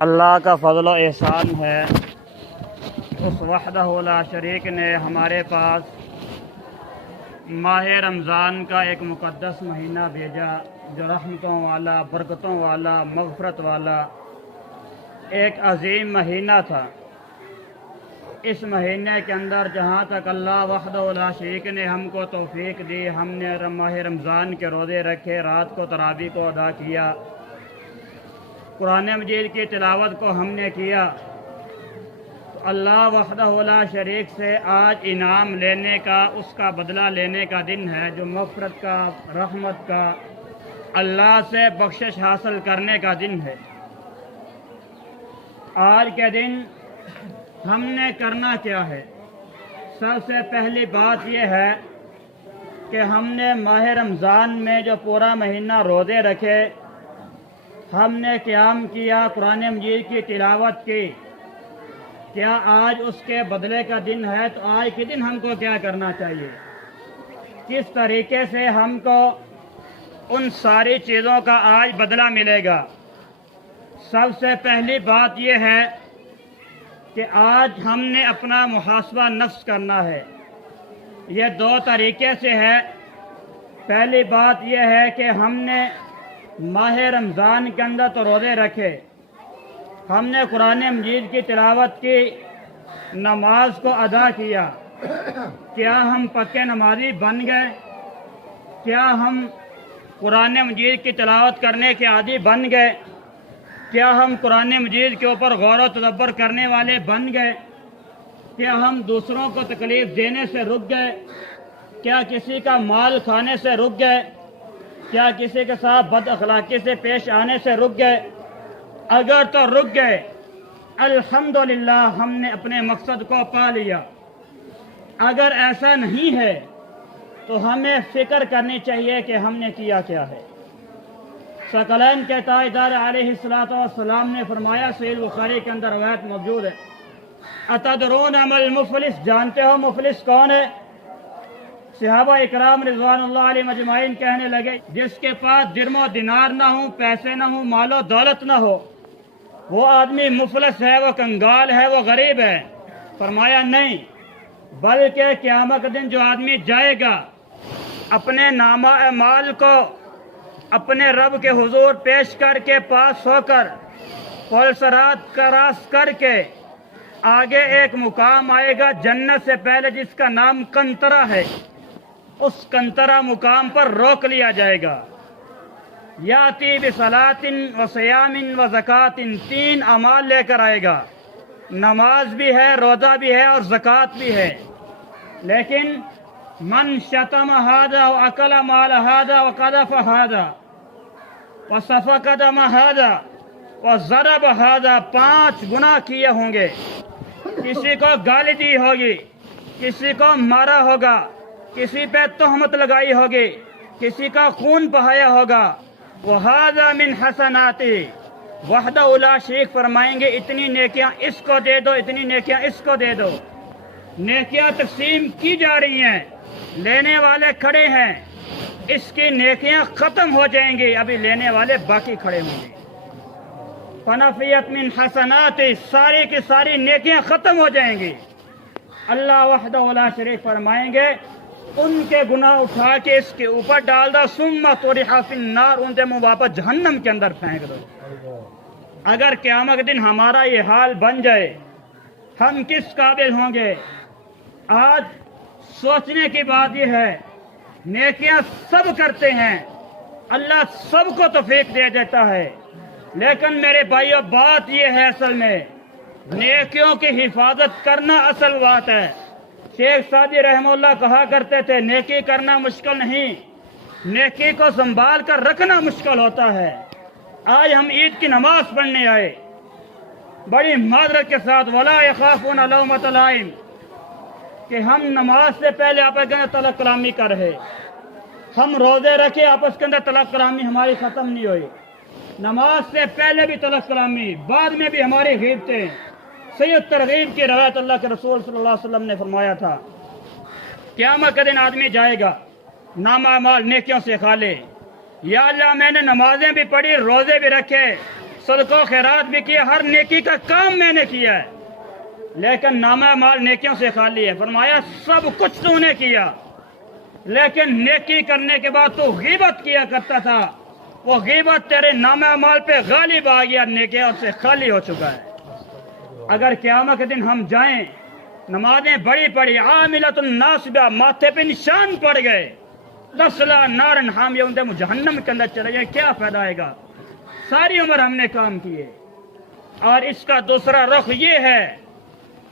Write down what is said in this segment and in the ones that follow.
اللہ کا فضل و احسان ہے، اس وحدہ لا شریک نے ہمارے پاس ماہ رمضان کا ایک مقدس مہینہ بھیجا جو رحمتوں والا، برکتوں والا، مغفرت والا ایک عظیم مہینہ تھا۔ اس مہینے کے اندر جہاں تک اللہ وحدہ لا شریک نے ہم کو توفیق دی، ہم نے ماہ رمضان کے روزے رکھے، رات کو تراویح کو ادا کیا، قرآن مجید کی تلاوت کو ہم نے کیا، تو اللہ وحدہ لا شریک سے آج انعام لینے کا، اس کا بدلہ لینے کا دن ہے، جو مغفرت کا، رحمت کا، اللہ سے بخشش حاصل کرنے کا دن ہے۔ آج کے دن ہم نے کرنا کیا ہے؟ سب سے پہلی بات یہ ہے کہ ہم نے ماہ رمضان میں جو پورا مہینہ روزے رکھے، ہم نے قیام کیا، قرآن مجید کی تلاوت کی، کیا آج اس کے بدلے کا دن ہے؟ تو آج کے دن ہم کو کیا کرنا چاہیے؟ کس طریقے سے ہم کو ان ساری چیزوں کا آج بدلہ ملے گا؟ سب سے پہلی بات یہ ہے کہ آج ہم نے اپنا محاسبہ نفس کرنا ہے۔ یہ دو طریقے سے ہے۔ پہلی بات یہ ہے کہ ہم نے ماہ رمضان کے اندر تو روزے رکھے، ہم نے قرآن مجید کی تلاوت کی، نماز کو ادا کیا، کیا ہم پکے نمازی بن گئے؟ کیا ہم قرآن مجید کی تلاوت کرنے کے عادی بن گئے؟ کیا ہم قرآن مجید کے اوپر غور و تدبر کرنے والے بن گئے؟ کیا ہم دوسروں کو تکلیف دینے سے رک گئے؟ کیا کسی کا مال کھانے سے رک گئے؟ کیا کسی کے ساتھ بد اخلاقی سے پیش آنے سے رک گئے؟ اگر تو رک گئے، الحمدللہ ہم نے اپنے مقصد کو پا لیا۔ اگر ایسا نہیں ہے تو ہمیں فکر کرنی چاہیے کہ ہم نے کیا کیا ہے۔ ثقلین کے تاجدار علیہ السلام نے فرمایا، صحیح بخاری کے اندر روایت موجود ہے، اتدرون ما المفلس، جانتے ہو مفلس کون ہے؟ صحابہ اکرام رضوان اللہ علیہ مجمعین کہنے لگے، جس کے پاس درم و دینار نہ ہو، پیسے نہ ہو، مال و دولت نہ ہو، وہ آدمی مفلس ہے، وہ کنگال ہے، وہ غریب ہے۔ فرمایا نہیں، بلکہ قیامت کے دن جو آدمی جائے گا، اپنے نامہ اعمال کو اپنے رب کے حضور پیش کر کے، پاس ہو کر، پل صراط کراس کر کے آگے ایک مقام آئے گا جنت سے پہلے، جس کا نام کنترا ہے۔ اس کنترا مقام پر روک لیا جائے گا۔ یاتی بصلاۃ و صیام و زکوٰۃ، تین اعمال لے کر آئے گا، نماز بھی ہے، روزہ بھی ہے اور زکوٰۃ بھی ہے، لیکن من شتم ھذا واکل مال ھذا وقذف ھذا وسفک دم ھذا وضرب ھذا، 5 گناہ کیے ہوں گے۔ کسی کو گالی دی ہوگی، کسی کو مارا ہوگا، کسی پہ تہمت لگائی ہوگی، کسی کا خون بہایا ہوگا، وَهَذَا مِنْ حَسَنَاتِ، وحدہ لا شریک فرمائیں گے اتنی نیکیاں اس کو دے دو، اتنی نیکیاں اس کو دے دو۔ نیکیاں تقسیم کی جا رہی ہیں، لینے والے کھڑے ہیں، اس کی نیکیاں ختم ہو جائیں گی، ابھی لینے والے باقی کھڑے ہوں گے۔ فَنَفِيَتْ مِنْ حَسَنَاتِ، ساری کی ساری نیکیاں ختم ہو جائیں گی۔ اللہ وحدہ لا شریک فرمائیں گے ان کے گناہ اٹھا کے اس کے اوپر ڈال دو، ثم طرح فی النار، ان سے منہ واپس جہنم کے اندر پھینک دو۔ اگر قیامت کے دن ہمارا یہ حال بن جائے، ہم کس قابل ہوں گے؟ آج سوچنے کی بات یہ ہے، نیکیاں سب کرتے ہیں، اللہ سب کو توفیق دے دیتا ہے، لیکن میرے بھائیو بات یہ ہے، اصل میں نیکیوں کی حفاظت کرنا اصل بات ہے۔ شیخ سعدی رحمہ اللہ کہا کرتے تھے، نیکی کرنا مشکل نہیں، نیکی کو سنبھال کر رکھنا مشکل ہوتا ہے۔ آج ہم عید کی نماز پڑھنے آئے، بڑی معذرت کے ساتھ، وَلَا يَخَافُونَ لَوْمَةَ لَائِمٍ، کہ ہم نماز سے پہلے آپس کے اندر طلب کلامی کر رہے، ہم روزے رکھے، آپس کے اندر طلب کلامی ہماری ختم نہیں ہوئی، نماز سے پہلے بھی طلب کلامی، بعد میں بھی ہماری غیبتیں۔ سید ترغیب کی روایت، اللہ کے رسول صلی اللہ علیہ وسلم نے فرمایا تھا، قیامت کے دن آدمی جائے گا نامہ اعمال نیکیوں سے خالی، یا اللہ میں نے نمازیں بھی پڑھی، روزے بھی رکھے، صدقہ خیرات بھی کیا، ہر نیکی کا کام میں نے کیا ہے، لیکن نامہ مال نیکیوں سے خالی ہے۔ فرمایا سب کچھ تو نے کیا، لیکن نیکی کرنے کے بعد تو غیبت کیا کرتا تھا، وہ غیبت تیرے نامہ مال پہ غالب آ گیا، نیکیوں سے خالی ہو چکا ہے۔ اگر قیامت کے دن ہم جائیں، نمازیں بڑی پڑی، عاملۃ ناصبہ، ماتھے پہ نشان پڑ گئے، تسلا نارن حامیہ، جہنم کے اندر چلے گئے، کیا فائدہ آئے گا؟ ساری عمر ہم نے کام کیے۔ اور اس کا دوسرا رخ یہ ہے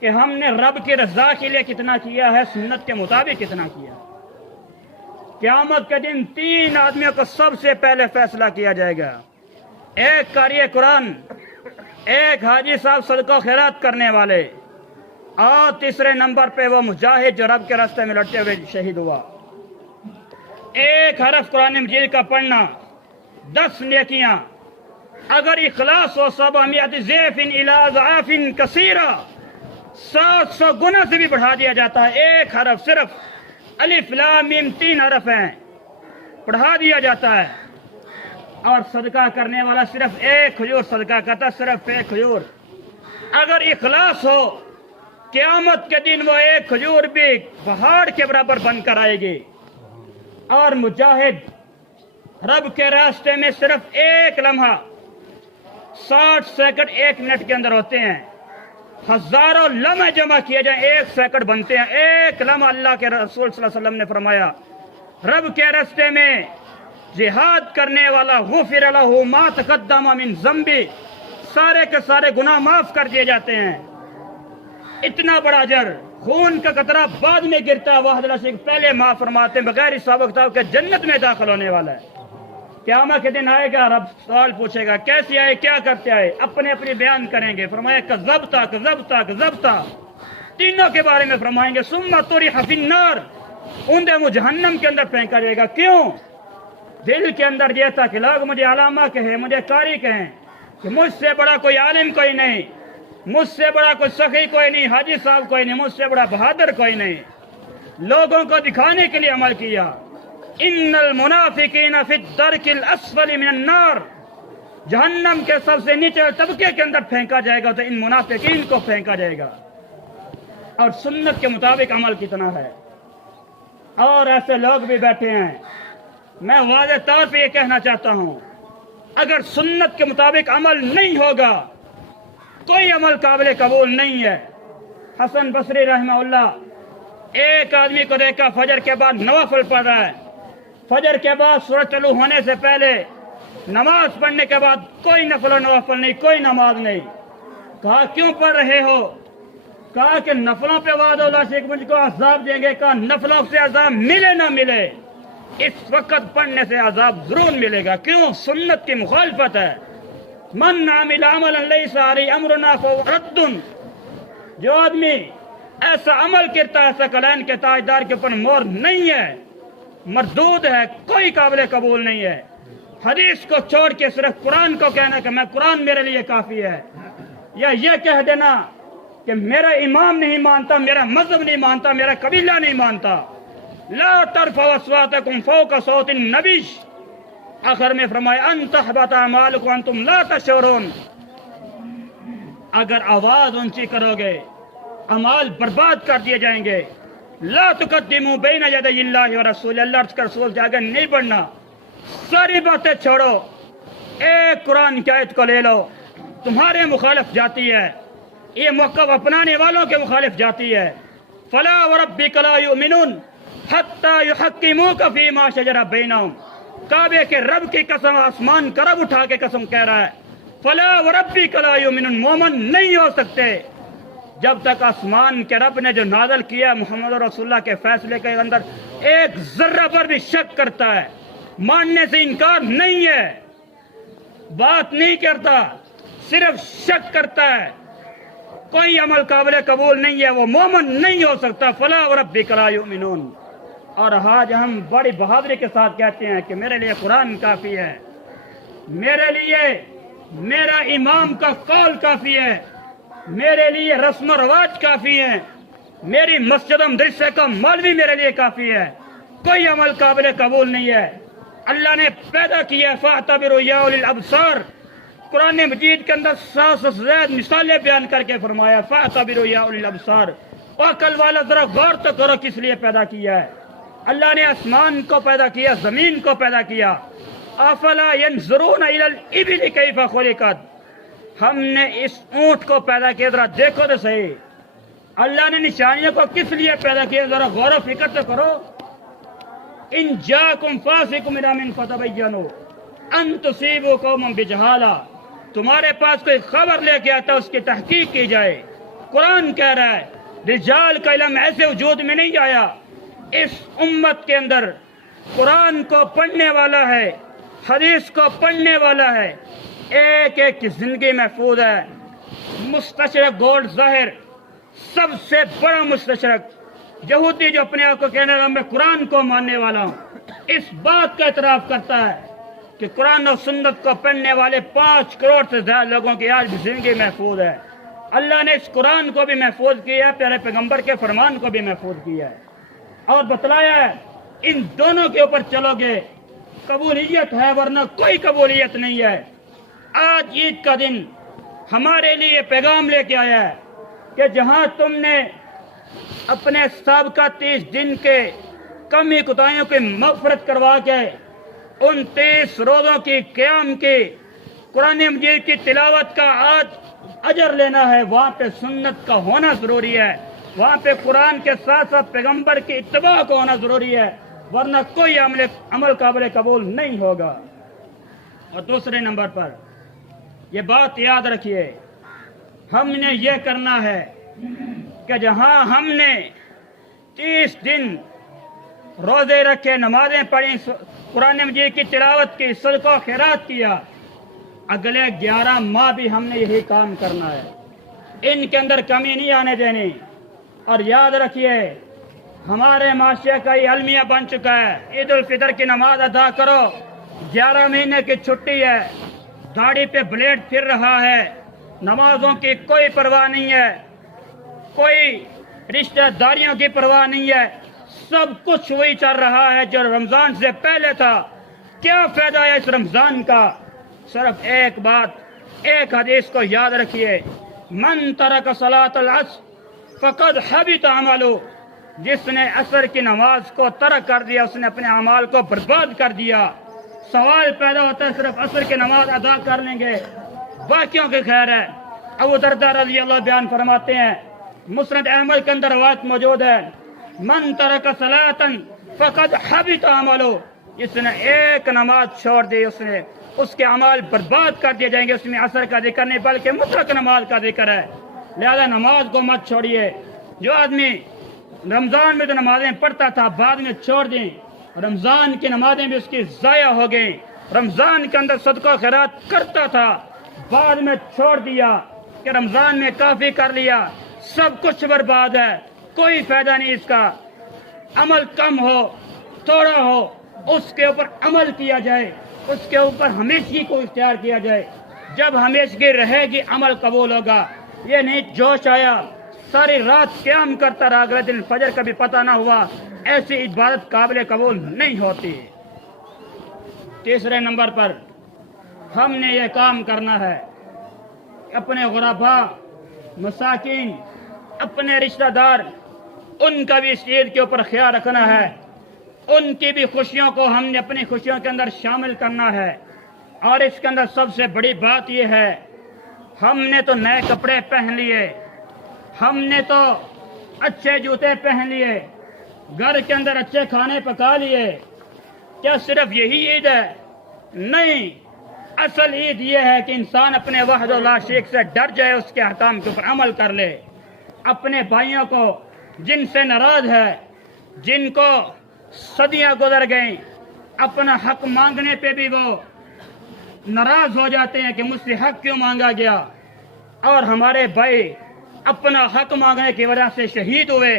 کہ ہم نے رب کی رضا کے لیے کتنا کیا ہے، سنت کے مطابق کتنا کیا۔ قیامت کے دن 3 آدمیوں کو سب سے پہلے فیصلہ کیا جائے گا، ایک قاری قرآن، ایک حاجی صاحب صدقہ خیرات کرنے والے، اور تیسرے نمبر پہ وہ مجاہد جو رب کے راستے میں لڑتے ہوئے شہید ہوا۔ ایک حرف قرآن مجید کا پڑھنا 10 نیکیاں، اگر اخلاص ہو 700 ضعف الی اضعاف کثیرہ، 700 گنا سے بھی بڑھا دیا جاتا ہے۔ ایک حرف، صرف الف لام میم 3 حرف ہیں، پڑھا دیا جاتا ہے۔ اور صدقہ کرنے والا صرف ایک کھجور صدقہ کرتا، صرف ایک کھجور۔ اگر اخلاص ہو، قیامت کے دن وہ ایک کھجور بھی پہاڑ کے برابر بن کر آئے گی۔ اور مجاہد رب کے راستے میں صرف ایک لمحہ، 60 سیکنڈ 1 منٹ کے اندر ہوتے ہیں، ہزاروں لمحے جمع کیے جائیں 1 سیکنڈ بنتے ہیں۔ ایک لمحہ، اللہ کے رسول صلی اللہ علیہ وسلم نے فرمایا، رب کے راستے میں جہاد کرنے والا غفر لہ ما تقدم من ذنبہ، سارے کے سارے گناہ معاف کر دیے جاتے ہیں۔ اتنا بڑا اجر، خون کا قطرہ بعد میں گرتا ہے، واحد الشریک پہلے معاف فرماتے ہیں، بغیر حساب کتاب کے جنت میں داخل ہونے والا ہے۔ قیامت کے دن آئے گا، رب سوال پوچھے گا، کیسے آئے، کیا کرتے آئے؟ اپنے اپنے بیان کریں گے۔ فرمایا کذبتا کذبتا کذبتا، تینوں کے بارے میں فرمائیں گے۔ ثم طرح فی النار، انہیں جہنم کے اندر پھینکا جائے گا۔ کیوں؟ دل کے اندر یہ تھا کہ لوگ مجھے علامہ کہیں، مجھے قاری کہیں، کہ مجھ سے بڑا کوئی عالم کوئی نہیں، مجھ سے بڑا کوئی سخی کوئی نہیں، حاجی صاحب کوئی نہیں، مجھ سے بڑا بہادر کوئی نہیں۔ لوگوں کو دکھانے کے لیے عمل کیا۔ ان المنافقین فی الدرک الاسفل من النار، جہنم کے سب سے نیچے طبقے کے اندر پھینکا جائے گا، تو ان منافقین کو پھینکا جائے گا۔ اور سنت کے مطابق عمل کتنا ہے، اور ایسے لوگ بھی بیٹھے ہیں۔ میں واضح طور پہ یہ کہنا چاہتا ہوں، اگر سنت کے مطابق عمل نہیں ہوگا، کوئی عمل قابل قبول نہیں ہے۔ حسن بصری رحمہ اللہ ایک آدمی کو دیکھا، فجر کے بعد نوافل پڑھ رہا ہے، فجر کے بعد سورج طلوع ہونے سے پہلے نماز پڑھنے کے بعد کوئی نفل و نوافل نہیں، کوئی نماز نہیں۔ کہا کیوں پڑھ رہے ہو؟ کہا کہ نفلوں پہ وعدہ اللہ سے مجھ کو عذاب دیں گے۔ کہا نفلوں سے عذاب ملے نہ ملے، اس وقت پڑھنے سے عذاب ضرور ملے گا۔ کیوں؟ سنت کی مخالفت ہے۔ من عمل عملا لیس علیہ امرنا فہو رد، جو آدمی ایسا عمل کرتا ہے، ایسا کلین کے تاجدار کے اوپر مہر نہیں ہے، مردود ہے، کوئی قابل قبول نہیں ہے۔ حدیث کو چھوڑ کے صرف قرآن کو کہنا کہ میں قرآن میرے لیے کافی ہے، یا یہ کہہ دینا کہ میرا امام نہیں مانتا، میرا مذہب نہیں مانتا، میرا قبیلہ نہیں مانتا۔ لا ترفعوا اصواتکم فوق صوت النبی، آخر میں فرمایا ان تحبط اعمالکم وانتم لا تشعرون، اگر آواز اونچی کرو گے اعمال برباد کر دیے جائیں گے۔ لا تقدموا بین یدی اللہ ورسول، اللہ کا رسول کے آگے نہیں بڑھنا۔ ساری باتیں چھوڑو، ایک قرآن کی آیت کو لے لو، تمہارے مخالف جاتی ہے، یہ موقف اپنانے والوں کے مخالف جاتی ہے۔ فلا وربک لا یؤمنون حتی یحکموک فیما شجر بینہم، کعبے کے رب کی قسم، آسمان کا رب اٹھا کے قسم کہہ رہا ہے، فلا وربک لا یؤمنون، مومن نہیں ہو سکتے جب تک آسمان کے رب نے جو نازل کیا محمد رسول اللہ کے فیصلے کے اندر ایک ذرہ پر بھی شک کرتا ہے، ماننے سے انکار نہیں ہے، بات نہیں کرتا، صرف شک کرتا ہے، کوئی عمل قابل قبول نہیں ہے، وہ مومن نہیں ہو سکتا۔ فلا وربک لا یؤمنون۔ اور آج ہم بڑی بہادری کے ساتھ کہتے ہیں کہ میرے لیے قرآن کافی ہے، میرے لیے میرا امام کا قول کافی ہے، میرے لیے رسم و رواج کافی ہے، میری مسجد و مدرسے کا مولوی میرے لیے کافی ہے، کوئی عمل قابل قبول نہیں ہے۔ اللہ نے پیدا کیا فاعتبروا یا اولی الابصار، قرآن مجید کے اندر 100 سے زیادہ مثالیں بیان کر کے فرمایا فَاعْتَبِرُوا يَا أُولِي الْأَبْصَارِ، عقل والا ذرا غور تو کرو کس لیے پیدا کیا ہے۔ اللہ نے آسمان کو پیدا کیا، زمین کو پیدا کیا۔ افلا ينظرون الى الابل كيف خلقت، ہم نے اس اونٹ کو پیدا کیا، ذرا دیکھو تو صحیح اللہ نے نشانیوں کو کس لیے پیدا کیا، ذرا غور و فکر تو کرو۔ ان جاءکم فاسق بنبأ فتبینوا ان تصیبوا قوما بجہالہ، تمہارے پاس کوئی خبر لے کے آتا اس کی تحقیق کی جائے۔ قرآن کہہ رہا ہے رجال کا علم ایسے وجود میں نہیں آیا، اس امت کے اندر قرآن کو پڑھنے والا ہے، حدیث کو پڑھنے والا ہے، ایک ایک کی زندگی محفوظ ہے۔ مستشرق گولڈ ظاہر سب سے بڑا مستشرق یہودی جو اپنے آپ کو کہنے والا میں قرآن کو ماننے والا ہوں، اس بات کا اعتراف کرتا ہے کہ قرآن و سنت کو پڑھنے والے 5 کروڑ سے زیادہ لوگوں کی آج بھی زندگی محفوظ ہے۔ اللہ نے اس قرآن کو بھی محفوظ کیا ہے، پیارے پیغمبر کے فرمان کو بھی محفوظ کیا ہے اور بتلایا ہے ان دونوں کے اوپر چلو گے قبولیت ہے، ورنہ کوئی قبولیت نہیں ہے۔ آج عید کا دن ہمارے لیے پیغام لے کے آیا ہے کہ جہاں تم نے اپنے سابقہ 30 دن کے کمی کوتاہیوں کی مغفرت کروا کے ان 30 روزوں کی قیام کی قرآن مجید کی تلاوت کا آج اجر لینا ہے، وہاں پہ سنت کا ہونا ضروری ہے، وہاں پہ قرآن کے ساتھ ساتھ پیغمبر کی اتباع کو ہونا ضروری ہے، ورنہ کوئی عمل قابل قبول نہیں ہوگا۔ اور دوسرے نمبر پر یہ بات یاد رکھیے، ہم نے یہ کرنا ہے کہ جہاں ہم نے 30 دن روزے رکھے، نمازیں پڑھی، قرآن مجید کی تلاوت کی، صدقہ و خیرات کیا، اگلے 11 ماہ بھی ہم نے یہی کام کرنا ہے، ان کے اندر کمی نہیں آنے دینی۔ اور یاد رکھیے ہمارے معاشرے کا یہ المیہ بن چکا ہے، عید الفطر کی نماز ادا کرو، 11 مہینے کی چھٹی ہے، داڑھی پہ بلیڈ پھر رہا ہے، نمازوں کی کوئی پرواہ نہیں ہے، کوئی رشتہ داریوں کی پرواہ نہیں ہے، سب کچھ وہی چل رہا ہے جو رمضان سے پہلے تھا۔ کیا فائدہ ہے اس رمضان کا؟ صرف ایک بات، ایک حدیث کو یاد رکھیے، من ترک صلاۃ العصر فقد حبط عملہ، جس نے عصر کی نماز کو ترک کر دیا اس نے اپنے اعمال کو برباد کر دیا۔ سوال پیدا ہوتا ہے صرف عصر کی نماز ادا کر لیں گے، باقیوں کی خیر ہے۔ ابو درداء رضی اللہ بیان فرماتے ہیں، مسند احمد کے اندر روایت موجود ہے، من ترک صلاۃ فقد حبط عملہ، جس نے ایک نماز چھوڑ دی اس کے اعمال برباد کر دیے جائیں گے۔ اس میں عصر کا ذکر نہیں بلکہ مطلق نماز کا ذکر ہے، لہذا نماز کو مت چھوڑیے۔ جو آدمی رمضان میں تو نمازیں پڑھتا تھا بعد میں چھوڑ دیں، رمضان کی نمازیں بھی اس کی ضائع ہو گئیں، رمضان کے اندر صدقہ و خیرات کرتا تھا بعد میں چھوڑ دیا کہ رمضان میں کافی کر لیا، سب کچھ برباد ہے، کوئی فائدہ نہیں اس کا۔ عمل کم ہو تھوڑا ہو اس کے اوپر عمل کیا جائے، اس کے اوپر ہمیشگی کو اختیار کیا جائے، جب ہمیشگی رہے گی عمل قبول ہوگا۔ یہ نہیں جوش آیا ساری رات قیام کرتا رہا، اگلے دن فجر کا بھی پتہ نہ ہوا، ایسی عبادت قابل قبول نہیں ہوتی۔ تیسرے نمبر پر ہم نے یہ کام کرنا ہے، اپنے غرباء، مساکین، اپنے رشتہ دار، ان کا بھی اس عید کے اوپر خیال رکھنا ہے، ان کی بھی خوشیوں کو ہم نے اپنی خوشیوں کے اندر شامل کرنا ہے۔ اور اس کے اندر سب سے بڑی بات یہ ہے، ہم نے تو نئے کپڑے پہن لیے، ہم نے تو اچھے جوتے پہن لیے، گھر کے اندر اچھے کھانے پکا لیے، کیا صرف یہی عید ہے؟ نہیں، اصل عید یہ ہے کہ انسان اپنے وحد لا شریک سے ڈر جائے، اس کے احکام کے اوپر عمل کر لے، اپنے بھائیوں کو جن سے ناراض ہے، جن کو صدیاں گزر گئیں، اپنا حق مانگنے پہ بھی وہ ناراض ہو جاتے ہیں کہ مجھ سے حق کیوں مانگا گیا، اور ہمارے بھائی اپنا حق مانگنے کی وجہ سے شہید ہوئے۔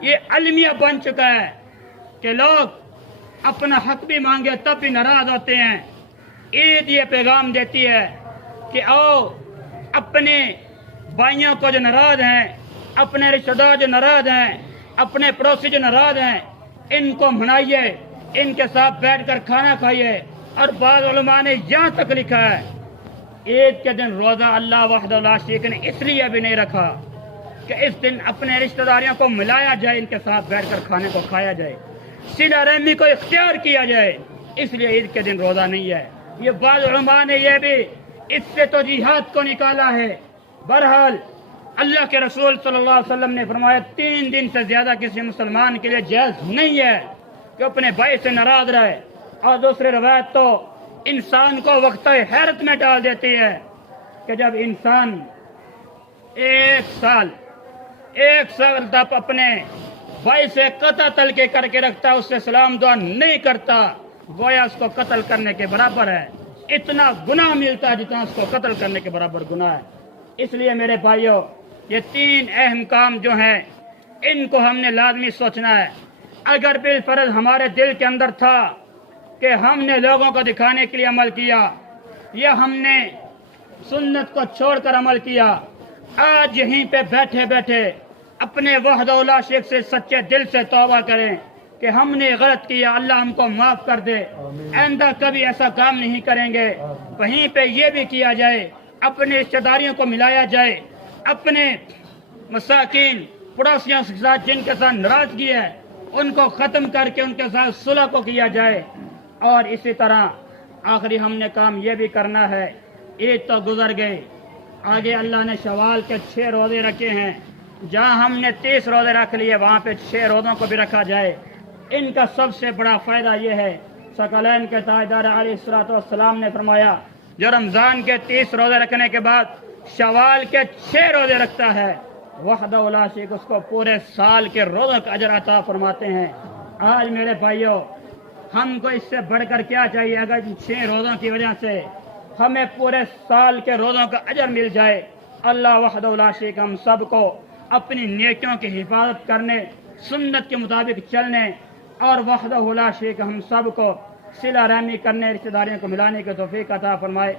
یہ المیہ بن چکا ہے کہ لوگ اپنا حق بھی مانگے تب بھی ناراض ہوتے ہیں۔ عید یہ پیغام دیتی ہے کہ آؤ اپنے بھائیوں کو جو ناراض ہیں، اپنے رشتہ دار جو ناراض ہیں، اپنے پڑوسی جو ناراض ہیں، ان کو منائیے، ان کے ساتھ بیٹھ کر کھانا کھائیے۔ اور بعض علماء نے یہاں تک لکھا ہے عید کے دن روزہ اللہ وحدہ لا شریک نے اس لیے بھی نہیں رکھا کہ اس دن اپنے رشتہ داریوں کو ملایا جائے، ان کے ساتھ بیٹھ کر کھانے کو کھایا جائے، صلہ رحمی کو اختیار کیا جائے، اس لیے عید کے دن روزہ نہیں ہے۔ یہ بعض علماء نے یہ بھی اس سے تو جہاد کو نکالا ہے۔ بہرحال اللہ کے رسول صلی اللہ علیہ وسلم نے فرمایا 3 دن سے زیادہ کسی مسلمان کے لیے جائز نہیں ہے کہ اپنے بھائی سے ناراض رہے، اور دوسری روایت تو انسان کو وقت حیرت میں ڈال دیتی ہے کہ جب انسان ایک سال تک اپنے بھائی سے قطع تلقی کر کے رکھتا ہے، اس سے سلام دعا نہیں کرتا، گویا اس کو قتل کرنے کے برابر ہے، اتنا گناہ ملتا ہے جتنا اس کو قتل کرنے کے برابر گناہ ہے۔ اس لیے میرے بھائیوں، یہ 3 اہم کام جو ہیں ان کو ہم نے لازمی سوچنا ہے۔ اگر بالفرض ہمارے دل کے اندر تھا کہ ہم نے لوگوں کو دکھانے کے لیے عمل کیا یا ہم نے سنت کو چھوڑ کر عمل کیا، آج یہیں پہ بیٹھے بیٹھے اپنے وحدہ لا شریک سے سچے دل سے توبہ کریں کہ ہم نے غلط کیا، اللہ ہم کو معاف کر دے، آئندہ کبھی ایسا کام نہیں کریں گے۔ وہیں پہ یہ بھی کیا جائے، اپنے رشتہ داریوں کو ملایا جائے، اپنے مساکین پڑوسیوں کے ساتھ جن کے ساتھ ناراضگی ہے ان کو ختم کر کے ان کے ساتھ صلح کو کیا جائے۔ اور اسی طرح آخری ہم نے کام یہ بھی کرنا ہے، عید تو گزر گئی، آگے اللہ نے شوال کے 6 روزے رکھے ہیں، جہاں ہم نے 30 روزے رکھ لیے وہاں پہ 6 روزوں کو بھی رکھا جائے۔ ان کا سب سے بڑا فائدہ یہ ہے، ثقلین کے تاجدار علیہ الصلوۃ والسلام نے فرمایا جو رمضان کے 30 روزے رکھنے کے بعد شوال کے 6 روزے رکھتا ہے، وحدہ لا شریک اس کو پورے سال کے روزوں کا اجر عطا فرماتے ہیں۔ آج میرے بھائیوں، ہم کو اس سے بڑھ کر کیا چاہیے؟ اگر ان 6 روزوں کی وجہ سے ہمیں پورے سال کے روزوں کا اجر مل جائے، اللہ وحدہ لا شریک ہم سب کو اپنی نیکیوں کی حفاظت کرنے، سنت کے مطابق چلنے اور وحدہ لا شریک ہم سب کو صلہ رحمی کرنے، رشتہ داریوں کو ملانے کی توفیق عطا فرمائے۔